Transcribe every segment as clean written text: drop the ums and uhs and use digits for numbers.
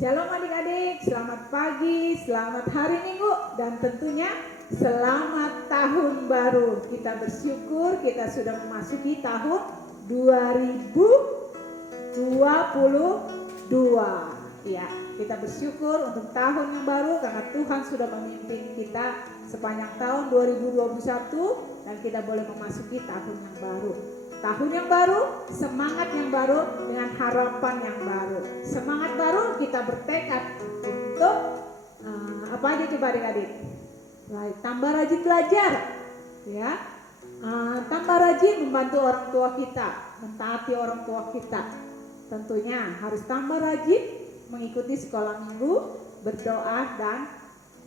Shalom adik-adik, selamat pagi, selamat hari Minggu, dan tentunya selamat tahun baru. Kita bersyukur kita sudah memasuki tahun 2022. Ya, kita bersyukur untuk tahun yang baru karena Tuhan sudah memimpin kita sepanjang tahun 2021 dan kita boleh memasuki tahun yang baru. Tahun yang baru, semangat yang baru dengan harapan yang baru. Semangat baru kita bertekad untuk apa aja coba adik-adik? Tambah rajin belajar, ya. Tambah rajin membantu orang tua kita, mentaati orang tua kita. Tentunya harus tambah rajin mengikuti sekolah minggu, berdoa dan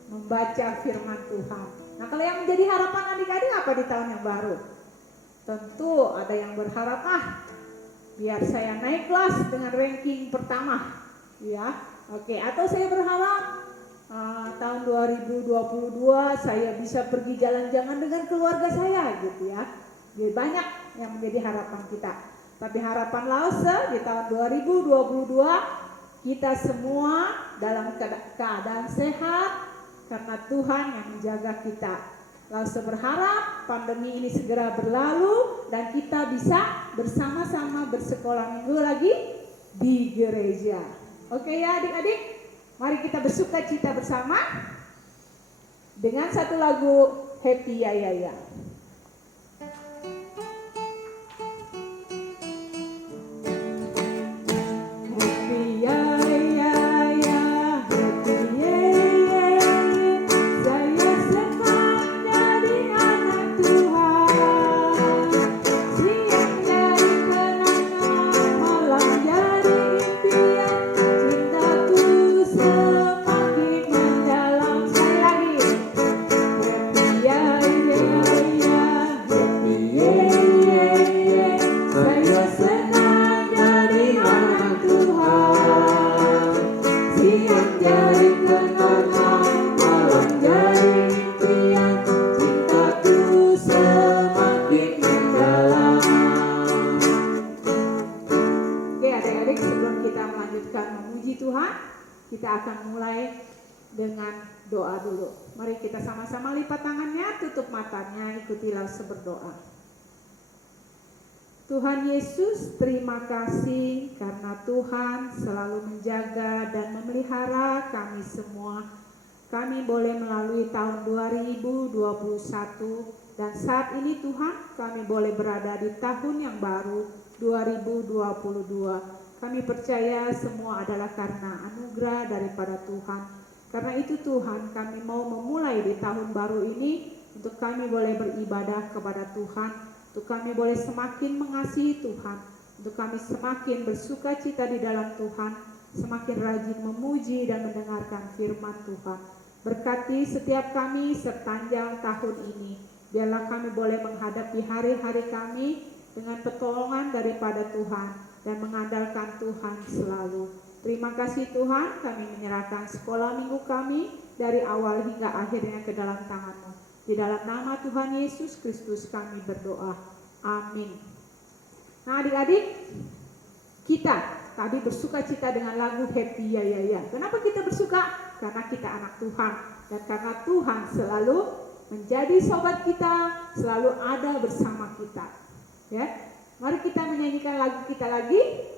membaca firman Tuhan. Nah, kalau yang menjadi harapan adik-adik apa di tahun yang baru? Tentu ada yang berharap biar saya naik kelas dengan ranking pertama, ya. Oke, atau saya berharap tahun 2022 saya bisa pergi jalan-jalan dengan keluarga saya gitu ya. Jadi banyak yang menjadi harapan kita. Tapi harapan Lause di tahun 2022 kita semua dalam keadaan sehat karena Tuhan yang menjaga kita. Lause berharap pandemi ini segera berlalu dan kita bisa bersama-sama bersekolah minggu lagi di gereja. Oke ya adik-adik, mari kita bersuka cita bersama dengan satu lagu Happy Ya Ya Ya. Kita akan mulai dengan doa dulu. Mari kita sama-sama lipat tangannya, tutup matanya, ikuti Lause berdoa. Tuhan Yesus, terima kasih karena Tuhan selalu menjaga dan memelihara kami semua. Kami boleh melalui tahun 2021 dan saat ini Tuhan kami boleh berada di tahun yang baru 2022. Kami percaya semua adalah karena anugerah daripada Tuhan. Karena itu Tuhan, kami mau memulai di tahun baru ini untuk kami boleh beribadah kepada Tuhan, untuk kami boleh semakin mengasihi Tuhan, untuk kami semakin bersuka cita di dalam Tuhan, semakin rajin memuji dan mendengarkan firman Tuhan. Berkati setiap kami sepanjang tahun ini. Biarlah kami boleh menghadapi hari-hari kami dengan pertolongan daripada Tuhan dan mengandalkan Tuhan selalu. Terima kasih Tuhan, kami menyerahkan sekolah minggu kami dari awal hingga akhirnya ke dalam tangan-Mu. Di dalam nama Tuhan Yesus Kristus kami berdoa. Amin. Nah adik-adik, kita tadi bersuka cita dengan lagu Happy Ya Ya Ya. Kenapa kita bersuka? Karena kita anak Tuhan. Dan karena Tuhan selalu menjadi sobat kita, selalu ada bersama kita. Ya. Mari kita menyanyikan lagu kita lagi.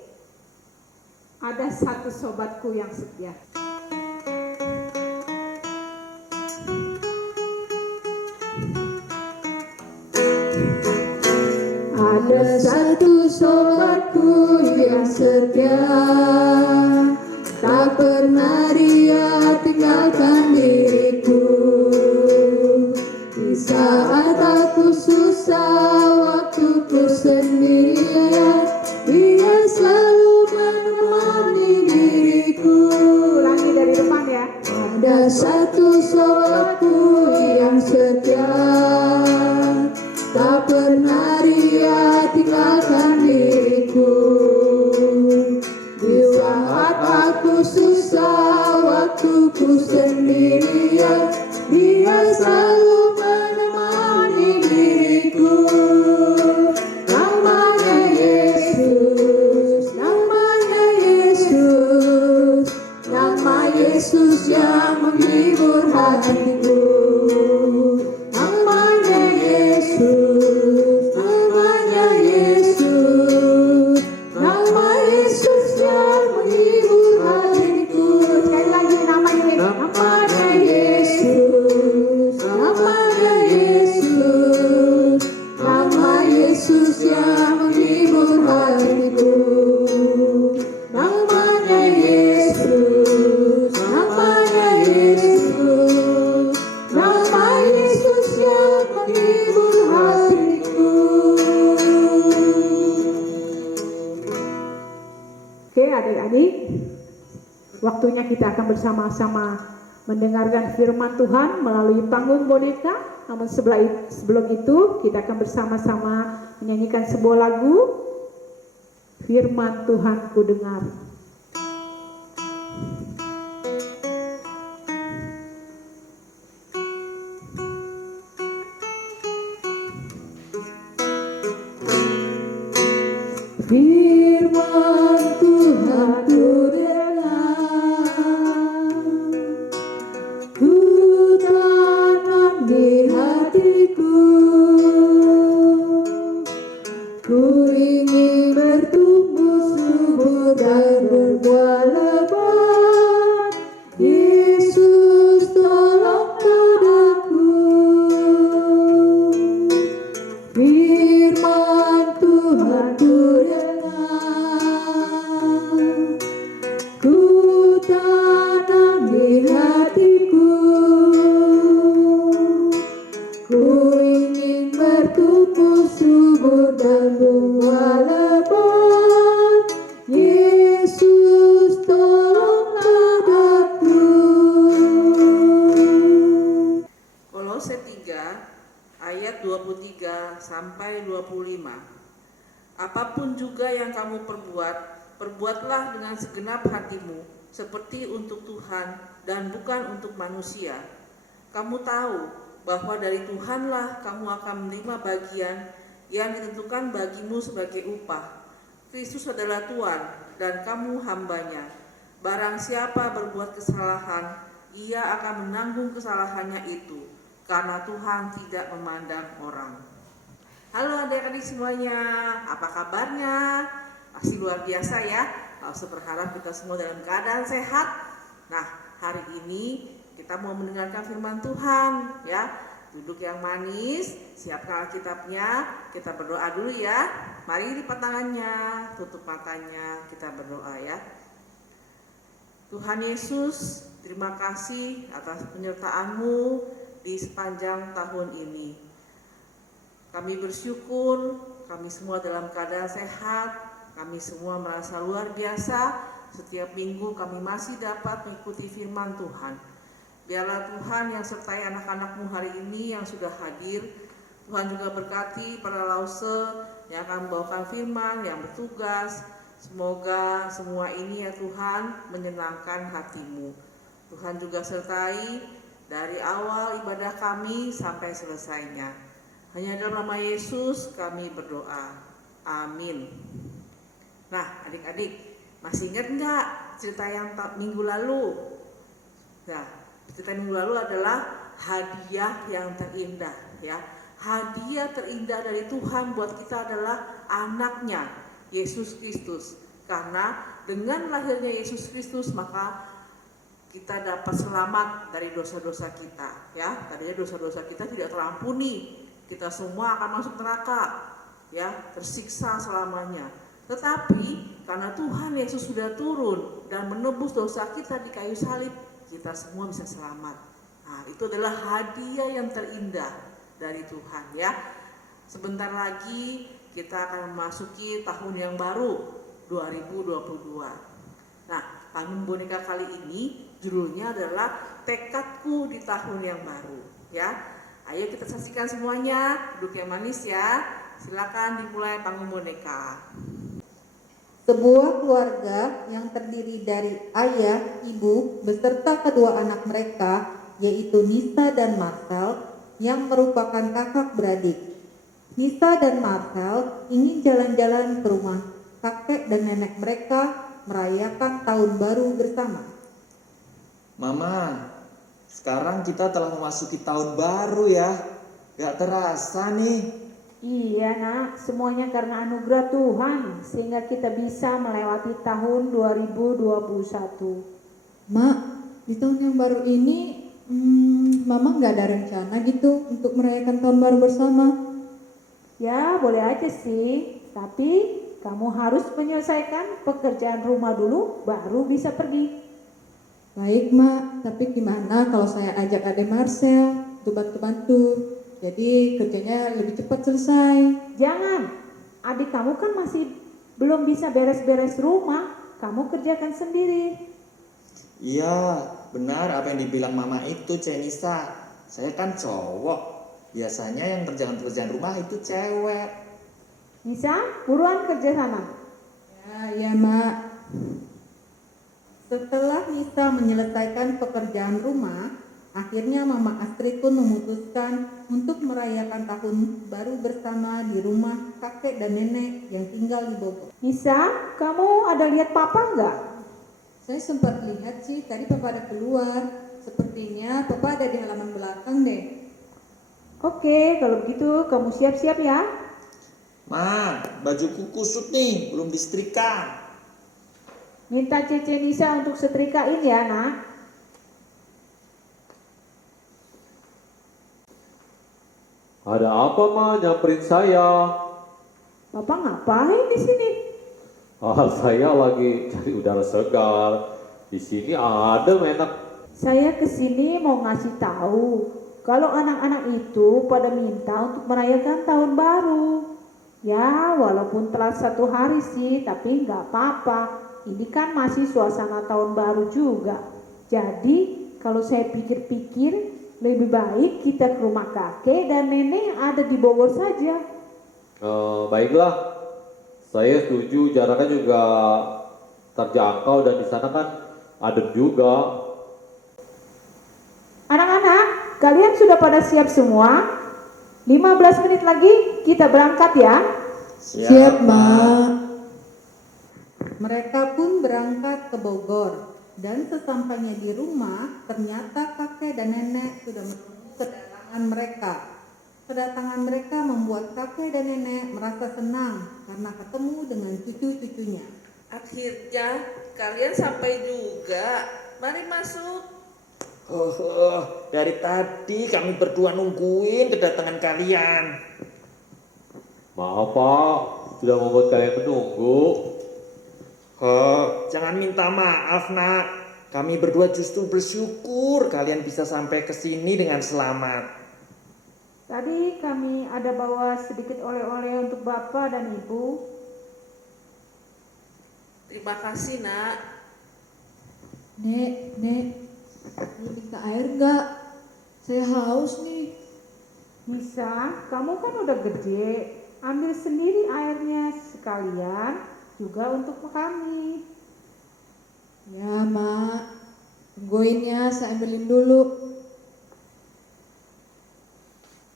Ada satu sobatku yang setia. Ada satu sobatku yang setia, tak pernah dia tinggalkan diriku. Di saat aku susah, waktu ku sendirian, dia selalu menemani diriku. Ulangi dari depan ya. Ada satu sobatku yang setia, tak pernah dia tinggalkan diriku. Di saat aku susah, waktu ku sendirian, dia selalu menemani diriku. Namanya Yesus, namanya Yesus. Yesus yang menghibur hatiku. Namanya Yesus, namanya Yesus, nama Yesus yang menghibur hatiku. Sekali lagi namanya Yesus, namanya Yesus, nama Yesus yang menghibur hatiku. Namanya Yesus, namanya Yesus, nama Yesus yang menghibur hatiku. Oke adik-adik, waktunya kita akan bersama-sama mendengarkan firman Tuhan melalui panggung boneka. Namun sebelum itu kita akan bersama-sama menyanyikan sebuah lagu, Firman Tuhan ku dengar. Firman Tuhan ku dengar, ku tanam di hatiku, ku ingin bertumbuh subur dan berbuah lebat. Yesus tolong padaku. Firman Tuhan ku dengar, ku tanam di hatiku, ku ingin bertumbuh subur dan berbuah lebat. Yesus tolonglah aku. Kolose 3 ayat 23 sampai 25. Apapun juga yang kamu perbuat, perbuatlah dengan segenap hatimu, seperti untuk Tuhan dan bukan untuk manusia. Kamu tahu bahwa dari Tuhanlah kamu akan menerima bagian yang ditentukan bagimu sebagai upah. Kristus adalah Tuhan dan kamu hambanya. Barang siapa berbuat kesalahan, ia akan menanggung kesalahannya itu, karena Tuhan tidak memandang orang. Halo adik-adik semuanya, apa kabarnya? Pasti luar biasa ya. Langsung berharap kita semua dalam keadaan sehat. Nah, hari ini kita mau mendengarkan firman Tuhan ya. Duduk yang manis, siapkan Alkitabnya, kita berdoa dulu ya. Mari lipat tangannya, tutup matanya, kita berdoa ya. Tuhan Yesus, terima kasih atas penyertaan-Mu di sepanjang tahun ini. Kami bersyukur, kami semua dalam keadaan sehat, kami semua merasa luar biasa. Setiap minggu kami masih dapat mengikuti firman Tuhan. Biarlah Tuhan yang sertai anak-anak-Mu hari ini yang sudah hadir. Tuhan juga berkati para lause yang akan membawakan firman, yang bertugas. Semoga semua ini ya Tuhan menyenangkan hati-Mu. Tuhan juga sertai dari awal ibadah kami sampai selesainya. Hanya dalam nama Yesus kami berdoa. Amin. Nah adik-adik, masih ingat nggak cerita yang minggu lalu? Nah, cerita minggu lalu adalah hadiah yang terindah ya. Hadiah terindah dari Tuhan buat kita adalah anaknya, Yesus Kristus. Karena dengan lahirnya Yesus Kristus maka kita dapat selamat dari dosa-dosa kita ya. Tadinya dosa-dosa kita tidak terampuni. Kita semua akan masuk neraka ya, tersiksa selamanya. Tetapi karena Tuhan Yesus sudah turun dan menebus dosa kita di kayu salib, kita semua bisa selamat. Nah, itu adalah hadiah yang terindah dari Tuhan ya. Sebentar lagi kita akan memasuki tahun yang baru 2022. Nah, panggung boneka kali ini judulnya adalah Tekadku di Tahun yang Baru ya. Ayo kita saksikan semuanya, duduk yang manis ya. Silakan dimulai panggung boneka. Sebuah keluarga yang terdiri dari ayah, ibu, beserta kedua anak mereka, yaitu Nisa dan Marcel, yang merupakan kakak beradik. Nisa dan Marcel ingin jalan-jalan ke rumah kakek dan nenek mereka merayakan tahun baru bersama. Mama, sekarang kita telah memasuki tahun baru ya. Gak terasa nih. Iya nak, semuanya karena anugerah Tuhan sehingga kita bisa melewati tahun 2021. Mak, di tahun yang baru ini, Mama nggak ada rencana gitu untuk merayakan tahun baru bersama. Ya boleh aja sih, tapi kamu harus menyelesaikan pekerjaan rumah dulu baru bisa pergi. Baik Mak, tapi gimana kalau saya ajak Ade Marcel untuk bantu-bantu? Jadi kerjanya lebih cepat selesai. Jangan, adik kamu kan masih belum bisa beres-beres rumah, kamu kerjakan sendiri. Iya, benar apa yang dibilang Mama itu, Cenisa. Saya kan cowok. Biasanya yang kerjakan pekerjaan rumah itu cewek. Nisa, buruan kerja sana. Ya Mak. Setelah Nisa menyelesaikan pekerjaan rumah, akhirnya Mama Astrid pun memutuskan untuk merayakan tahun baru bersama di rumah kakek dan nenek yang tinggal di Bogor. Nisa, kamu ada lihat papa nggak? Saya sempat lihat sih, tadi Papa ada keluar. Sepertinya Papa ada di halaman belakang deh. Oke, kalau begitu kamu siap-siap ya. Ma, bajuku kusut nih, belum disetrika. Minta Cece Nisa untuk setrikain ya nak. Ada apa Ma nyamperin saya? Papa ngapain di sini? Saya lagi cari udara segar. Di sini ada enak. Saya kesini mau ngasih tahu kalau anak-anak itu pada minta untuk merayakan tahun baru. Ya, walaupun telat 1 hari sih, tapi nggak apa-apa. Ini kan masih suasana tahun baru juga. Jadi, kalau saya pikir-pikir, lebih baik kita ke rumah kakek dan nenek yang ada di Bogor saja. Baiklah, saya setuju. Jaraknya juga terjangkau dan di sana kan adem juga. Anak-anak, kalian sudah pada siap semua? 15 menit lagi kita berangkat ya. Siap Mak. Mereka pun berangkat ke Bogor dan sesampainya di rumah ternyata kakek dan nenek sudah menunggu kedatangan mereka. Kedatangan mereka membuat kakek dan nenek merasa senang karena ketemu dengan cucu-cucunya. Akhirnya kalian sampai juga. Mari masuk. Dari tadi kami berdua nungguin kedatangan kalian. Maaf Pak, sudah membuat kalian menunggu. Jangan minta maaf nak. Kami berdua justru bersyukur kalian bisa sampai ke sini dengan selamat. Tadi kami ada bawa sedikit oleh-oleh untuk Bapak dan Ibu. Terima kasih nak. Nek, mau minta air nggak? Saya haus nih. Nisa, kamu kan udah gede, ambil sendiri airnya sekalian juga untuk kami. Ya Mak, tungguin ya, saya ambilin dulu.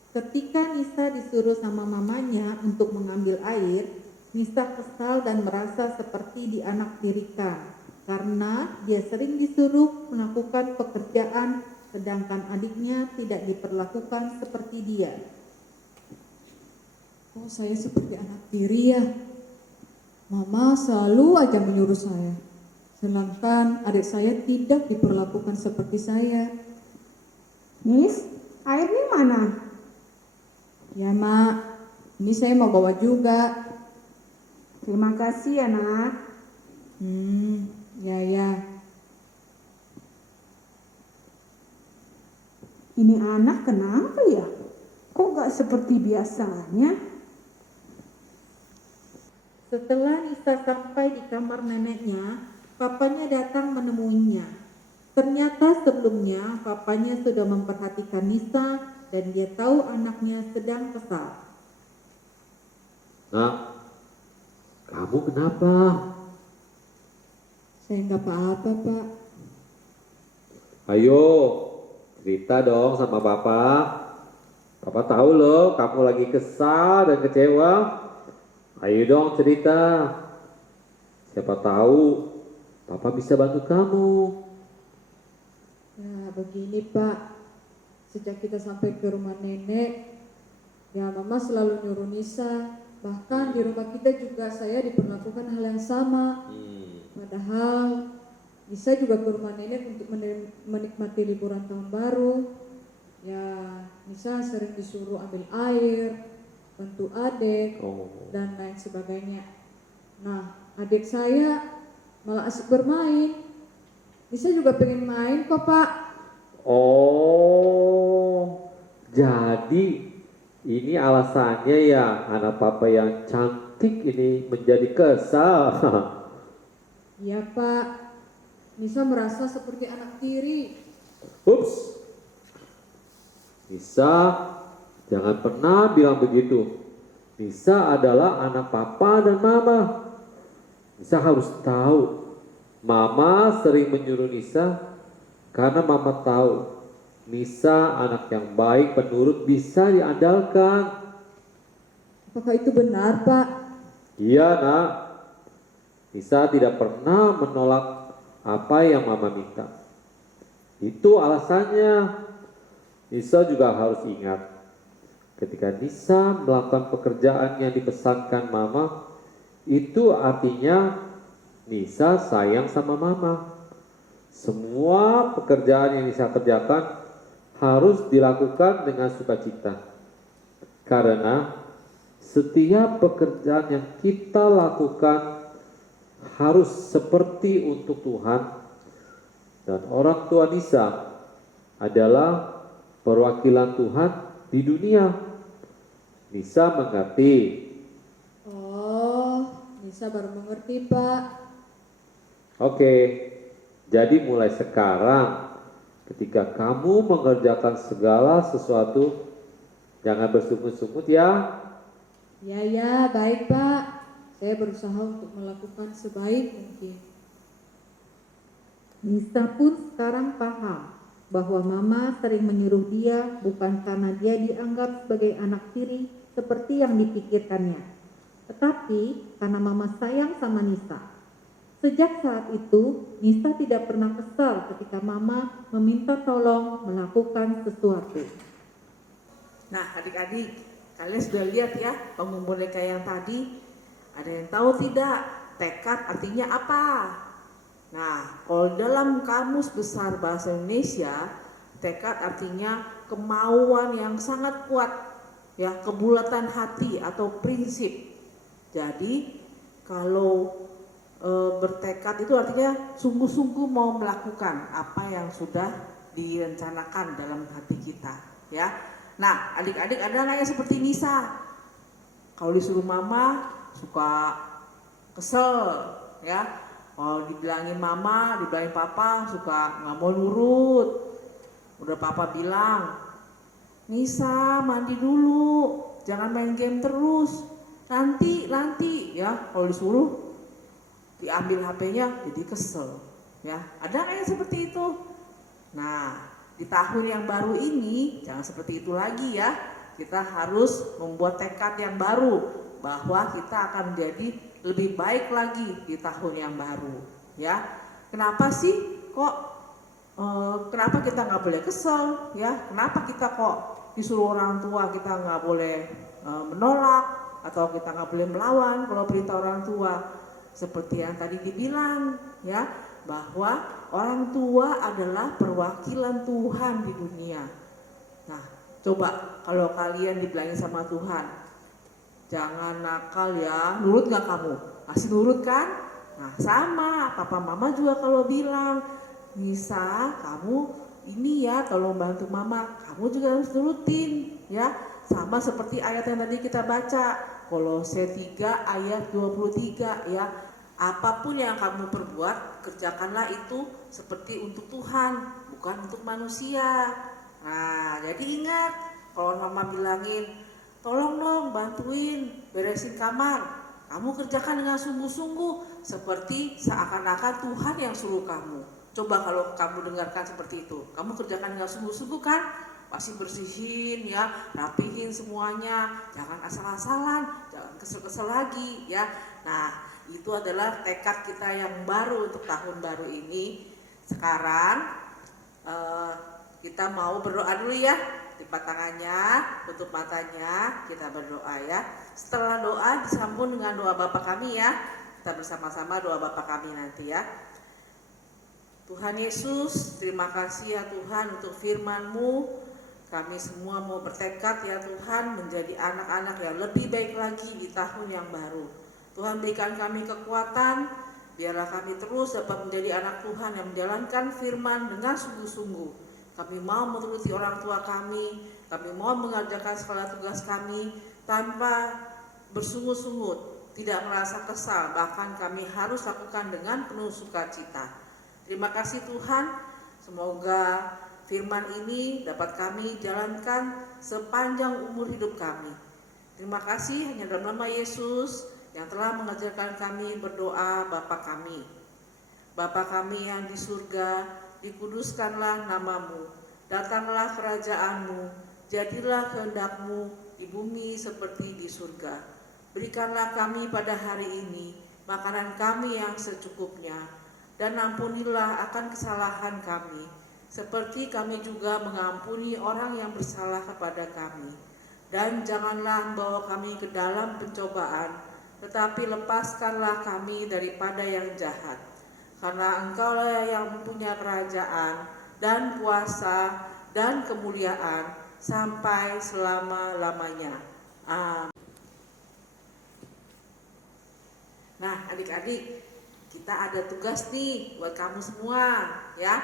Ketika Nisa disuruh sama mamanya untuk mengambil air, Nisa kesal dan merasa seperti dianaktirikan karena dia sering disuruh melakukan pekerjaan sedangkan adiknya tidak diperlakukan seperti dia. Oh, saya seperti anak tiri ya. Mama selalu aja menyuruh saya. Sedangkan adik saya tidak diperlakukan seperti saya. Nis, airnya mana? Ya Mak, ini saya mau bawa juga. Terima kasih ya nak. Ya. Ini anak kenapa ya? Kok gak seperti biasanya? Setelah Nisa sampai di kamar neneknya, papanya datang menemuinya. Ternyata sebelumnya papanya sudah memperhatikan Nisa dan dia tahu anaknya sedang kesal. Nak, kamu kenapa? Saya nggak apa-apa Pak. Ayo, cerita dong sama Bapak. Papa tahu loh kamu lagi kesal dan kecewa. Ayo dong cerita. Siapa tahu Papa bisa bantu kamu. Ya begini Pak, sejak kita sampai ke rumah nenek, ya Mama selalu nyuruh Nisa. Bahkan di rumah kita juga saya diperlakukan hal yang sama. Padahal Nisa juga ke rumah nenek untuk menikmati liburan tahun baru. Ya Nisa sering disuruh ambil air, bantu adik, dan lain sebagainya. Nah adik saya malah asik bermain. Nisa juga pengen main kok Pak. Oh, jadi ini alasannya ya anak papa yang cantik ini menjadi kesal. Iya Pak, Nisa merasa seperti anak tiri. Ups, Nisa jangan pernah bilang begitu. Nisa adalah anak papa dan mama. Nisa harus tahu, mama sering menyuruh Nisa karena mama tahu Nisa anak yang baik, penurut, bisa diandalkan. Apakah itu benar Pak? Iya nak, Nisa tidak pernah menolak apa yang mama minta. Itu alasannya. Nisa juga harus ingat, ketika Nisa melakukan pekerjaan yang dipesankan mama, itu artinya Nisa sayang sama mama. Semua pekerjaan yang Nisa kerjakan harus dilakukan dengan sukacita. Karena setiap pekerjaan yang kita lakukan harus seperti untuk Tuhan. Dan orang tua Nisa adalah perwakilan Tuhan di dunia. Nisa mengerti. Oh, Nisa baru mengerti Pak. Oke, jadi mulai sekarang ketika kamu mengerjakan segala sesuatu, jangan bersungut-sungut ya. Ya, baik Pak. Saya berusaha untuk melakukan sebaik mungkin. Nisa pun sekarang paham bahwa mama sering menyuruh dia bukan karena dia dianggap sebagai anak tiri seperti yang dipikirkannya, tetapi karena mama sayang sama Nisa. Sejak saat itu, Nisa tidak pernah kesal ketika mama meminta tolong melakukan sesuatu. Nah, adik-adik, kalian sudah lihat ya bangun boneka yang tadi? Ada yang tahu tidak tekad artinya apa? Nah, kalau dalam Kamus Besar Bahasa Indonesia, tekad artinya kemauan yang sangat kuat, ya, kebulatan hati atau prinsip. Jadi, kalau bertekad itu artinya sungguh-sungguh mau melakukan apa yang sudah direncanakan dalam hati kita, ya. Nah, adik-adik ada nggak yang seperti Nisa? Kalau disuruh mama suka kesel, ya. Kalau dibilangin mama, dibilangin papa suka nggak mau nurut. Udah papa bilang, Nisa mandi dulu, jangan main game terus. Nanti, ya. Kalau disuruh diambil HP-nya jadi kesel, ya. Ada nggak yang seperti itu? Nah, di tahun yang baru ini jangan seperti itu lagi ya. Kita harus membuat tekad yang baru bahwa kita akan menjadi lebih baik lagi di tahun yang baru, ya. Kenapa sih kenapa kita nggak boleh kesel, ya? Kenapa kita kok disuruh orang tua kita nggak boleh menolak atau kita nggak boleh melawan kalau perintah orang tua? Seperti yang tadi dibilang, ya, bahwa orang tua adalah perwakilan Tuhan di dunia. Nah, coba kalau kalian dibilangin sama Tuhan, jangan nakal ya, nurut gak kamu? Masih nurut kan? Nah, sama papa mama juga kalau bilang, Nisa kamu ini ya tolong bantu mama, kamu juga harus nurutin, ya. Sama seperti ayat yang tadi kita baca, Kolose 3 ayat 23, ya. Apapun yang kamu perbuat, kerjakanlah itu seperti untuk Tuhan, bukan untuk manusia. Nah, jadi ingat, kalau mama bilangin, tolong dong bantuin beresin kamar, kamu kerjakan dengan sungguh-sungguh, seperti seakan-akan Tuhan yang suruh kamu. Coba kalau kamu dengarkan seperti itu, kamu kerjakan dengan sungguh-sungguh kan? Pasti bersihin ya, rapihin semuanya, jangan asal-asalan, jangan kesel-kesel lagi ya. Nah, itu adalah tekad kita yang baru untuk tahun baru ini. Sekarang kita mau berdoa dulu ya. Lipat tangannya, tutup matanya, kita berdoa ya. Setelah doa disambung dengan doa Bapa kami ya. Kita bersama-sama doa Bapa kami nanti ya. Tuhan Yesus, terima kasih ya Tuhan untuk firman-Mu. Kami semua mau bertekad ya Tuhan menjadi anak-anak yang lebih baik lagi di tahun yang baru. Tuhan berikan kami kekuatan, biarlah kami terus dapat menjadi anak Tuhan yang menjalankan firman dengan sungguh-sungguh. Kami mau menuruti orang tua kami mau mengerjakan segala tugas kami tanpa bersungguh-sungguh, tidak merasa kesal, bahkan kami harus lakukan dengan penuh sukacita. Terima kasih Tuhan, semoga firman ini dapat kami jalankan sepanjang umur hidup kami. Terima kasih hanya dalam nama Yesus yang telah mengajarkan kami berdoa Bapa kami. Bapa kami yang di surga, dikuduskanlah namamu, datanglah kerajaan-Mu, jadilah kehendak-Mu di bumi seperti di surga. Berikanlah kami pada hari ini makanan kami yang secukupnya, dan ampunilah akan kesalahan kami, seperti kami juga mengampuni orang yang bersalah kepada kami. Dan janganlah membawa kami ke dalam pencobaan, tetapi lepaskanlah kami daripada yang jahat. Karena Engkaulah yang mempunyai kerajaan dan kuasa dan kemuliaan sampai selama-lamanya. Amin. Nah adik-adik, kita ada tugas nih buat kamu semua ya.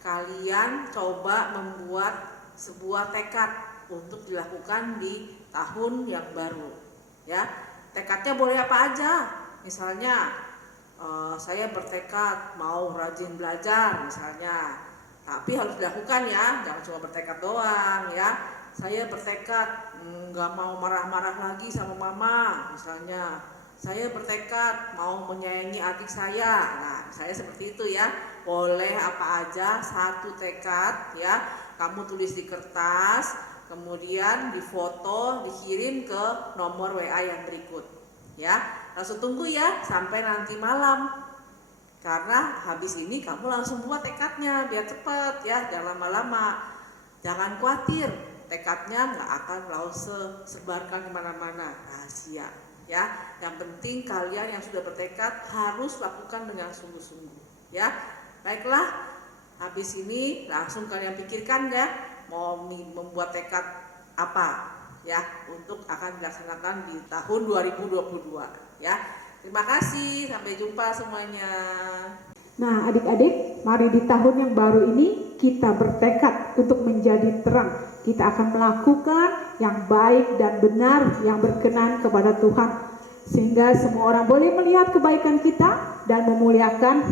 Kalian coba membuat sebuah tekad untuk dilakukan di tahun yang baru ya. Tekadnya boleh apa aja, misalnya saya bertekad mau rajin belajar misalnya, tapi harus dilakukan ya, jangan cuma bertekad doang ya. Saya bertekad nggak mau marah-marah lagi sama mama misalnya. Saya bertekad mau menyayangi adik saya. Nah, saya seperti itu ya. Boleh apa aja, satu tekad ya. Kamu tulis di kertas, kemudian difoto, dikirim ke nomor WA yang berikut ya. Langsung tunggu ya sampai nanti malam, karena habis ini kamu langsung buat tekadnya biar cepet ya, jangan lama-lama. Jangan khawatir, tekadnya nggak akan langsung sebarkan kemana-mana, rahasia ya. Yang penting kalian yang sudah bertekad harus lakukan dengan sungguh-sungguh ya. Baiklah, habis ini langsung kalian pikirkan ya, mau membuat tekad apa ya untuk akan dilaksanakan di tahun 2022 ya. Terima kasih, sampai jumpa semuanya. Nah adik-adik, mari di tahun yang baru ini kita bertekad untuk menjadi terang. Kita akan melakukan yang baik dan benar yang berkenan kepada Tuhan, sehingga semua orang boleh melihat kebaikan kita dan memuliakan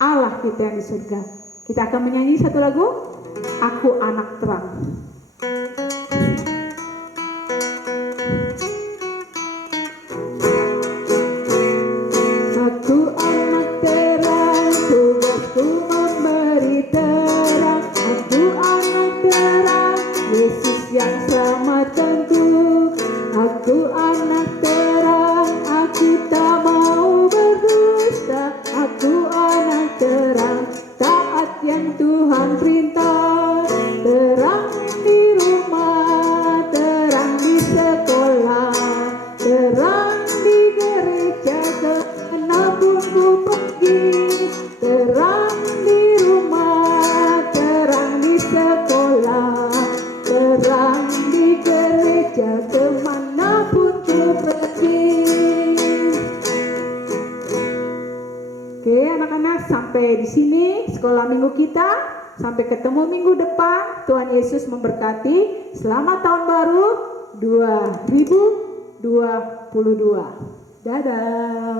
Allah kita yang di surga. Kita akan menyanyi satu lagu, Aku Anak Terang. Aku anak terang, tugasku memberi terang. Aku anak terang, Yesus yang selamatkanku. Aku anak terang, aku tak mau berdusta. Aku anak terang, taat yang Tuhan perintah. Terang di rumah, terang di sekolah, terang di gereja, kemanapun ku pergi. Terang di rumah, terang di sekolah, terang di gereja, kemanapun ku pergi. Oke anak-anak, sampai di sini sekolah minggu kita. Sampai ketemu minggu depan. Tuhan Yesus memberkati. Selamat tahun baru 2022. Dadah.